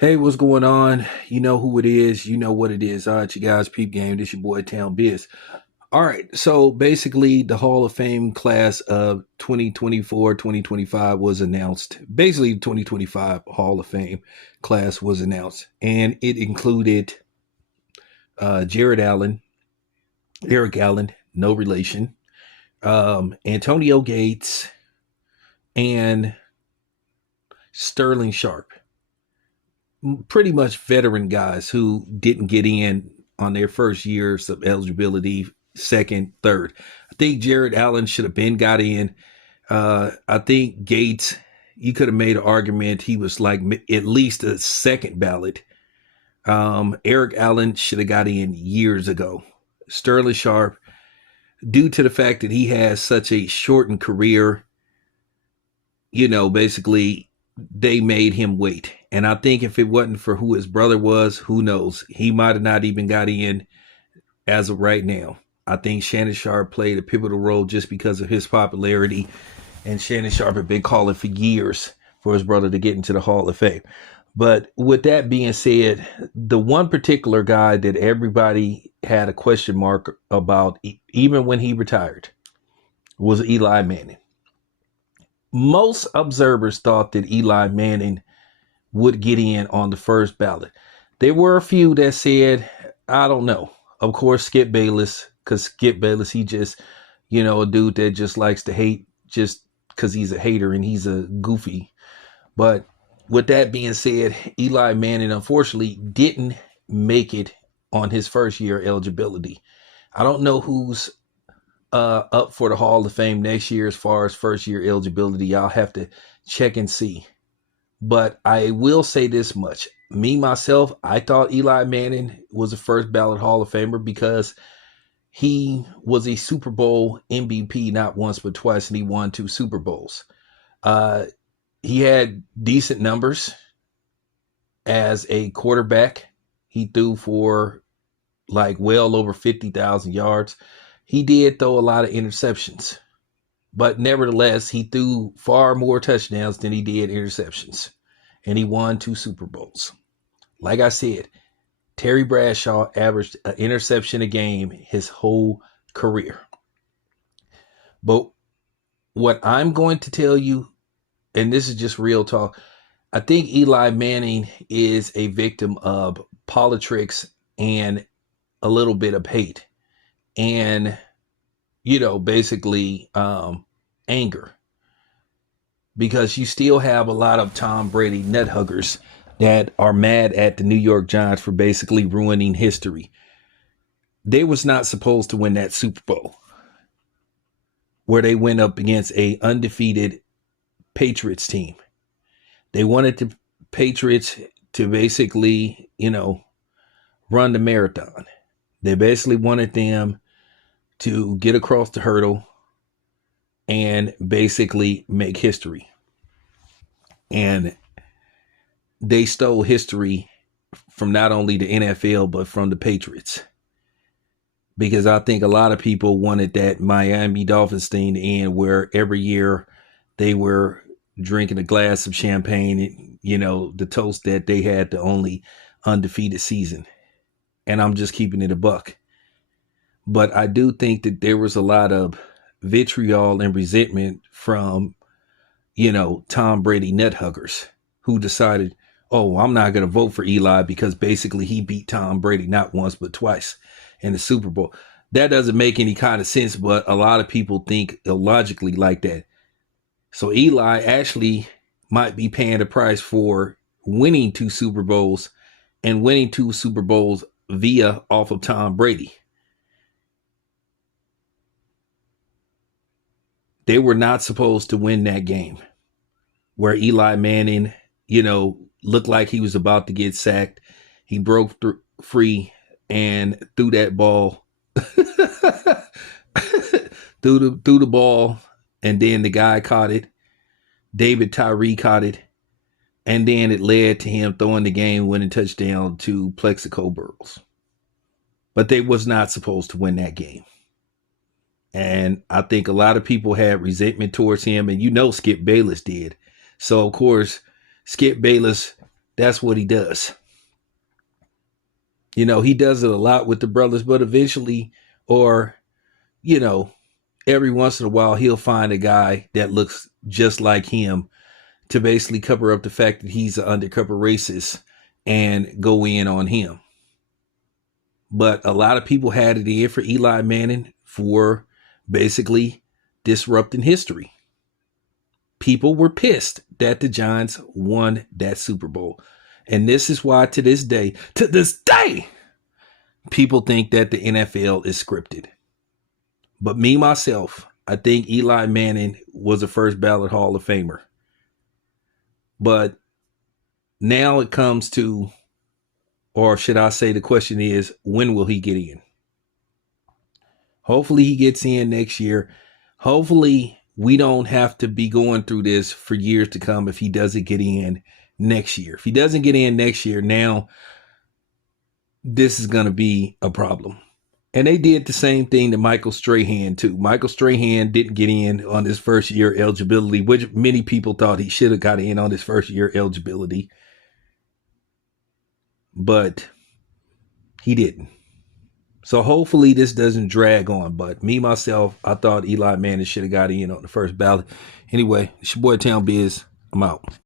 Hey, what's going on? You know who it is. You know what it is. All right, you guys, peep game. This your boy Town Biz. All right, so basically, the Hall of Fame class of 2024, 2025 was announced. Basically, 2025 Hall of Fame class was announced, and it included Jared Allen, Eric Allen, no relation, Antonio Gates, and Sterling Sharp. Pretty much veteran guys who didn't get in on their first years of eligibility, second, third. I think Jared Allen should have been got in. I think Gates, you could have made an argument he was like at least a second ballot. Eric Allen should have got in years ago. Sterling Sharp, due to the fact that he has such a shortened career, basically they made him wait. And I think if it wasn't for who his brother was, who knows? He might have not even got in as of right now. I think Shannon Sharp played a pivotal role just because of his popularity. And Shannon Sharp had been calling for years for his brother to get into the Hall of Fame. But with that being said, the one particular guy that everybody had a question mark about, even when he retired, was Eli Manning. Most observers thought that Eli Manning would get in on the first ballot. There were a few that said, I don't know. Of course, Skip Bayless, because Skip Bayless, he just, a dude that just likes to hate just because he's a hater and he's a goofy. But with that being said, Eli Manning unfortunately didn't make it on his first year eligibility. I don't know who's up for the Hall of Fame next year as far as first year eligibility. I'll have to check and see. But I will say this much. Me, myself, I thought Eli Manning was a first ballot Hall of Famer because he was a Super Bowl MVP not once but twice, and he won 2 Super Bowls. He had decent numbers as a quarterback. He threw for like well over 50,000 yards. He did throw a lot of interceptions, but nevertheless, he threw far more touchdowns than he did interceptions, and he won 2 Super Bowls. Like I said, Terry Bradshaw averaged an interception a game his whole career. But what I'm going to tell you, and this is just real talk, I think Eli Manning is a victim of politics and a little bit of hate. And, basically anger. Because you still have a lot of Tom Brady nut huggers that are mad at the New York Giants for basically ruining history. They was not supposed to win that Super Bowl where they went up against a undefeated Patriots team. They wanted the Patriots to basically, run the marathon. They basically wanted them to get across the hurdle and basically make history. And they stole history from not only the NFL, but from the Patriots. Because I think a lot of people wanted that Miami Dolphins thing to end where every year they were drinking a glass of champagne, the toast that they had the only undefeated season. And I'm just keeping it a buck. But I do think that there was a lot of vitriol and resentment from, Tom Brady nut huggers who decided, oh, I'm not going to vote for Eli because basically he beat Tom Brady not once but twice in the Super Bowl. That doesn't make any kind of sense, but a lot of people think illogically like that. So Eli actually might be paying the price for winning 2 Super Bowls and winning 2 Super Bowls via off of Tom Brady. They were not supposed to win that game where Eli Manning, looked like he was about to get sacked. He broke free and threw that ball, threw the ball, and then the guy caught it. David Tyree caught it, and then it led to him throwing the game-winning touchdown to Plexico Burles. But they was not supposed to win that game. And I think a lot of people had resentment towards him, and Skip Bayless did. So, of course, Skip Bayless That's what he does. You know, he does it a lot with the brothers, but eventually, or, you know, every once in a while, he'll find a guy that looks just like him to basically cover up the fact that he's an undercover racist and go in on him. But a lot of people had it in for Eli Manning for basically disrupting history. People were pissed that the Giants won that Super Bowl. And this is why to this day, people think that the NFL is scripted. But me, myself, I think Eli Manning was a first ballot Hall of Famer. But now it comes to, or should I say the question is, when will he get in? Hopefully he gets in next year. Hopefully we don't have to be going through this for years to come if he doesn't get in next year. If he doesn't get in next year, now this is going to be a problem. And they did the same thing to Michael Strahan too. Michael Strahan didn't get in on his first year eligibility, which many people thought he should have got in on his first year eligibility. But he didn't. So hopefully this doesn't drag on. But me, myself, I thought Eli Manning should have got in on the first ballot. Anyway, it's your boy Town Biz. I'm out.